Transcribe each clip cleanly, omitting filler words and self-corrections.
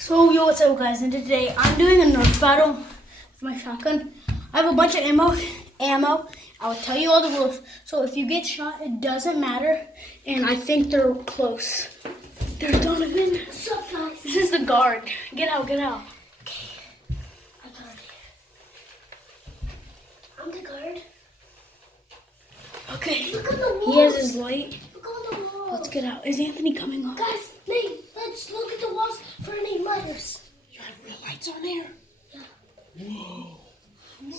So yo, what's up guys, and today I'm doing a nerf battle with my shotgun. I have a bunch of ammo. I will tell you all the rules. So if you get shot, it doesn't matter. And I think they're close. There's Donovan. What's up guys? This is the guard. Get out. Okay. I got it. I'm the guard. Okay. Look at the wall. He has his light. Look on the wall. Let's get out. Is Anthony coming on? Guys, Nate, let's look at the walls for any lighters. You have real lights on there? Yeah. Whoa.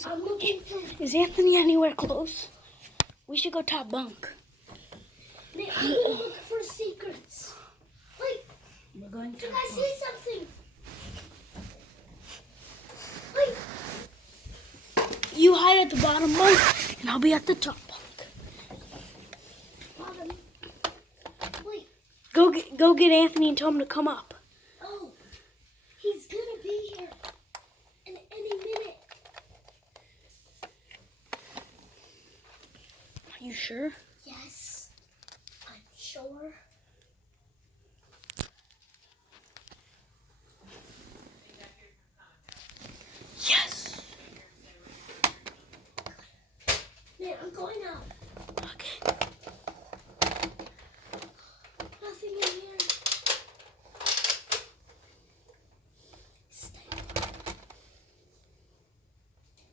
I'm looking for... Is Anthony anywhere close? We should go top bunk. Nate, I'm looking for secrets. Wait. We're going to... Did I see something? Wait. You hide at the bottom bunk, and I'll be at the top bunk. Bottom. Wait. Go get Anthony and tell him to come up. Oh. He's gonna be here in any minute. Are you sure? Yes. I'm sure. Yes. Nate, I'm going out. Okay. Nothing in here. Stay.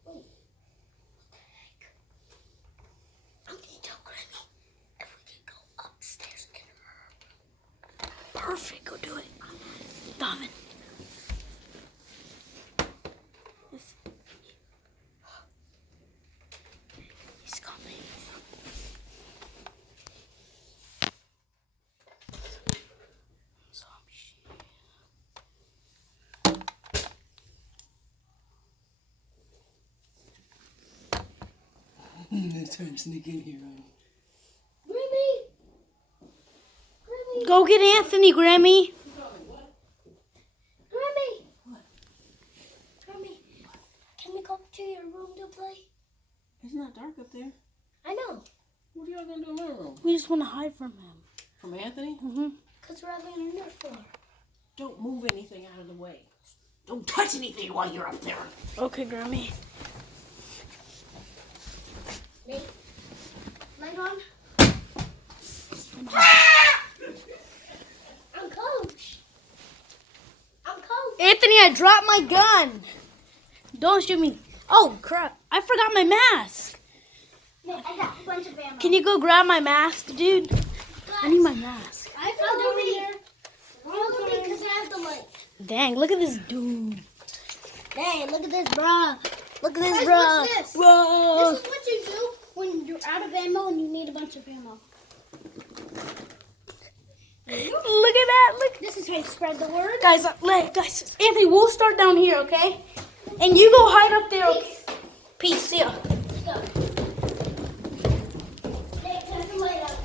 Oh. What the heck? I'm gonna tell Granny if we can go upstairs in her room. Perfect. Go do it. Donovan. He's coming. Let's try and sneak in here. Grammy! Go get Anthony, Grammy. Grammy! What? Grammy, can we go up to your room to play? It's not dark up there. I know. What are y'all gonna do in my room? We just want to hide from him. From Anthony? Mm-hmm. Because we're having a nerf war. Don't move anything out of the way. Don't touch anything while you're up there. Okay, Grammy. Nate, light on. I'm coach. Anthony, I dropped my gun. Don't shoot me. Oh, crap. I forgot my mask. Nate, I got a bunch of ammo. Can you go grab my mask, dude? I need my mask. I follow me. Follow me because I have the light. Dang, look at this dude. Dang, look at this, bruh. Look at this, Guys, bro. what's this? Whoa. This is what you do when you're out of ammo and you need a bunch of ammo. Look at that. Look. This is how you spread the word. Guys, Anthony, we'll start down here, okay? And you go hide up there. Peace. Peace. See ya. Let's go. Nate, turn the light up.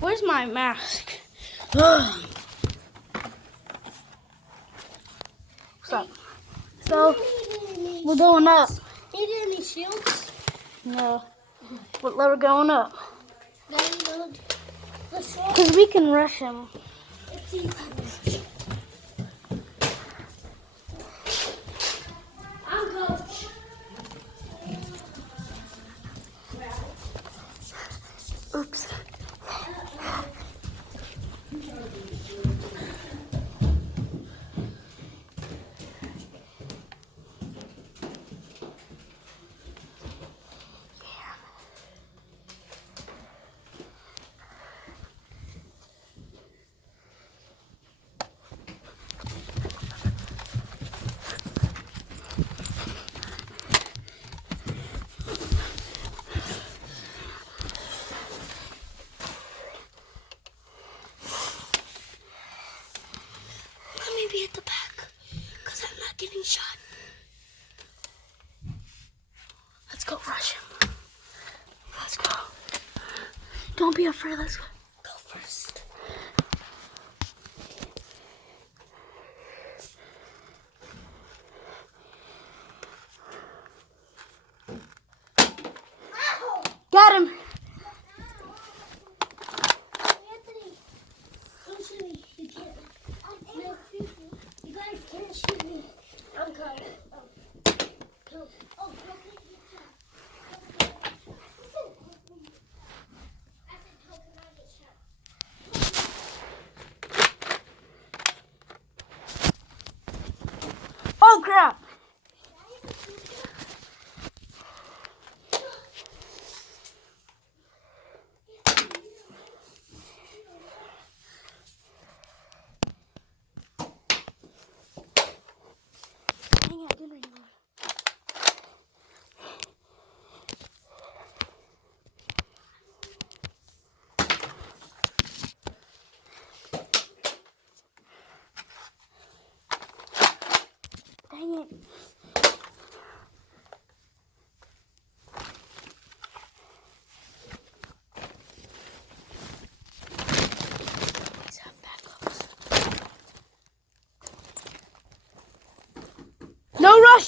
Where's my mask? What's up? So, we're going up. Need any shields? No. But we're going up. Let's go. Because we can rush him. It's easy. I'm coach. Oops. Let me be at the back because I'm not getting shot. Let's go rush him. Let's go. Don't be afraid. Let's go. Go first. Got him.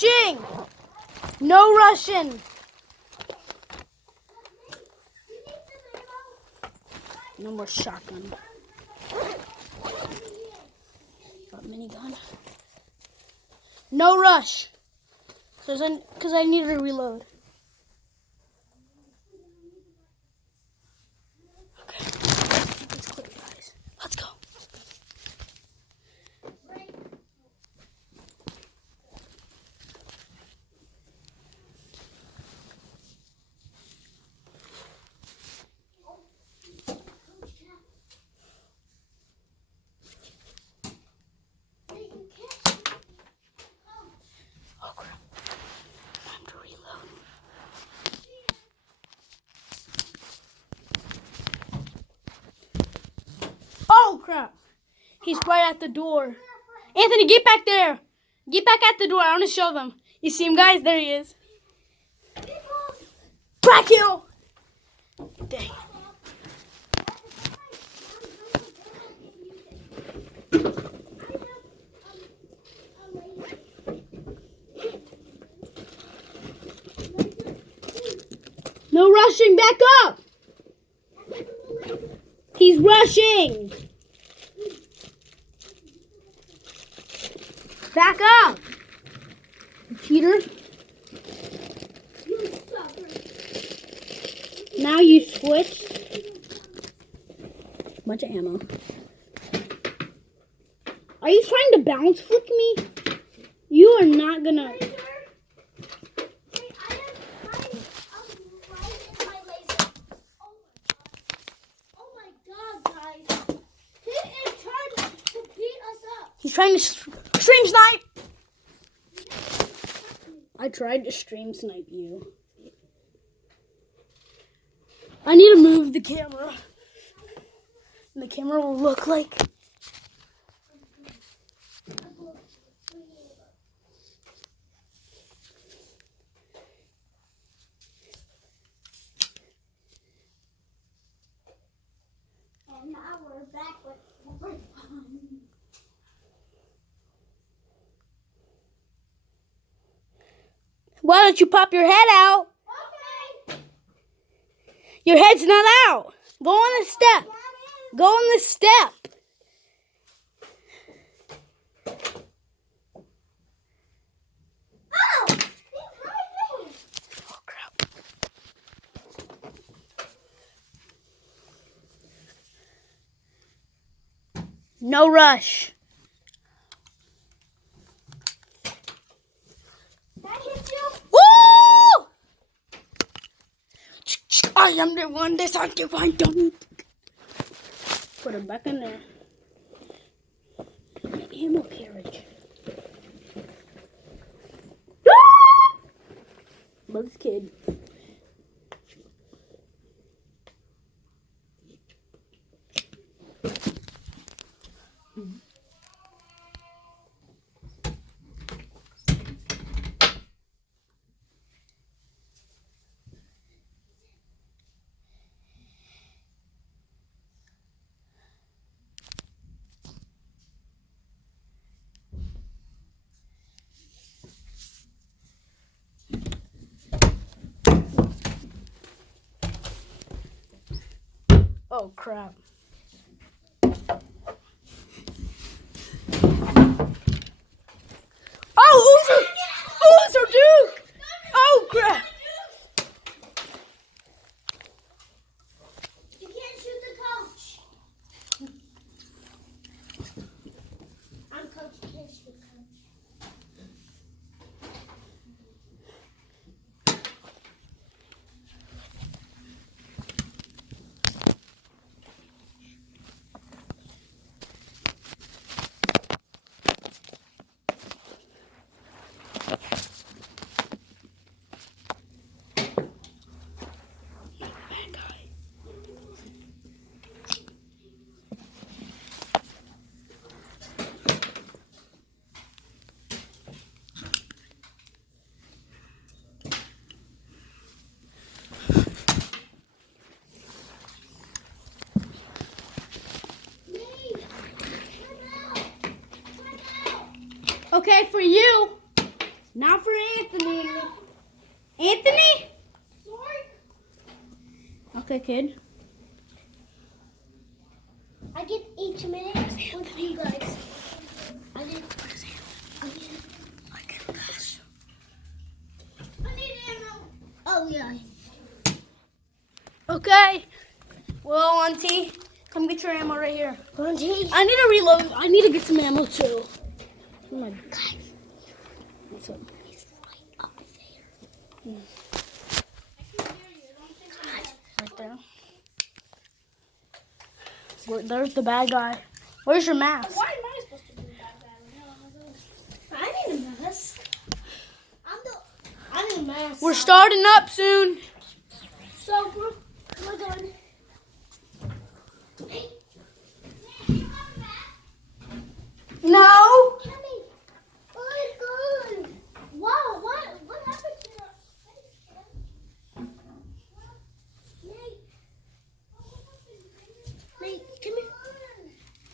rushing. No rushing. No more shotgun. But minigun. No rush. Because I need to reload. Okay. It's clear, guys. Let's go. Oh crap. Time to reload. Oh crap. He's right at the door. Anthony, get back there. Get back at the door. I want to show them. You see him, guys? There he is. Black Hill. Dang. No rushing. Back up. He's rushing. Back up. Cheater. Now you switch. Bunch of ammo. Are you trying to bounce flick me? You are not gonna. He's trying to stream snipe. I tried to stream snipe you. I need to move the camera. And the camera will look like. And now we're back with more fun. Why don't you pop your head out? Okay. Your head's not out. Go on the step. Go on the step. Oh, he's right there. Oh, crap. No rush. That hit you? Woo! I am the one that's on the one. Don't. Put him back in there. Ammo carriage. Bugs kid. Oh crap. Oh, Uzer Duke! Oh crap! You can't shoot the coach. I'm coach. You can't shoot coach. Bad guy. Okay, for you. Now for Anthony. Anthony? Sorry. Okay, kid. I get each minute with you guys. I need ammo. Oh yeah. Okay. Well, Auntie, come get your ammo right here. Auntie. I need to reload. I need to get some ammo too. Oh my God. What's up? He's right up there. Right there. There's the bad guy. Where's your mask? Why am I supposed to do that? I need a mask. I need a mask. We're starting up soon. So we're done. Hey. You have a mask? No. Kenny. Oh my God. Wow, what happened to your face, Ken? Nate, come here.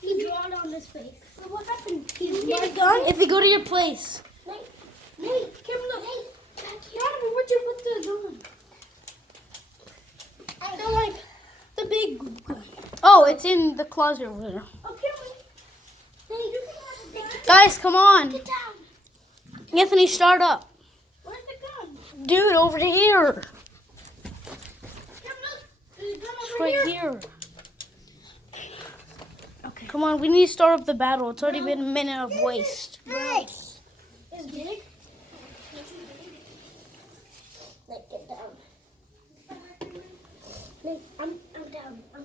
He drawn on his face. So what happened? He's My gun? If you go to your place. Nate, come look. Donovan, where'd you put the gun? They're like the big gun. Oh, it's in the closet over there. Oh, Nate, you can have the gun. Guys, come on. Get down. Anthony, start up. Where's the gun? Dude, over here. Come look. There's a gun It's over right here. here. Okay. Come on, we need to start up the battle. It's already been a minute of waste. Big. It's big. Like, get down. Nate, I'm down.